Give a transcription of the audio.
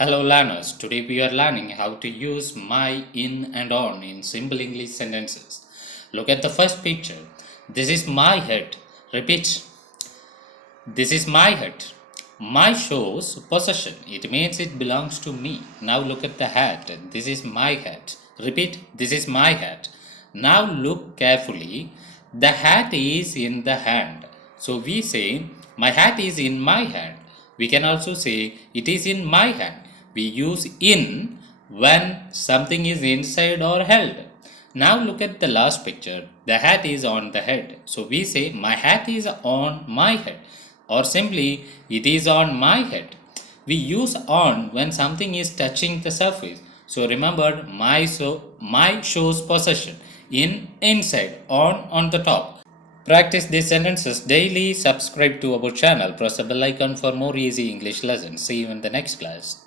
Hello learners, today we are learning how to use my, in and on in simple English sentences. Look at the first picture. This is my head. Repeat. This is my head. My shows possession. It means it belongs to me. Now look at the hat. This is my hat. Repeat. This is my hat. Now look carefully. The hat is in the hand. So we say my hat is in my hand. We can also say it is in my hand. We use in when something is inside or held. Now look at the last picture. The hat is on the head. So we say my hat is on my head, or simply it is on my head. We use on when something is touching the surface. So remember my shows possession, in inside, on the top. Practice these sentences daily. Subscribe to our channel. Press the bell icon for more easy English lessons. See you in the next class.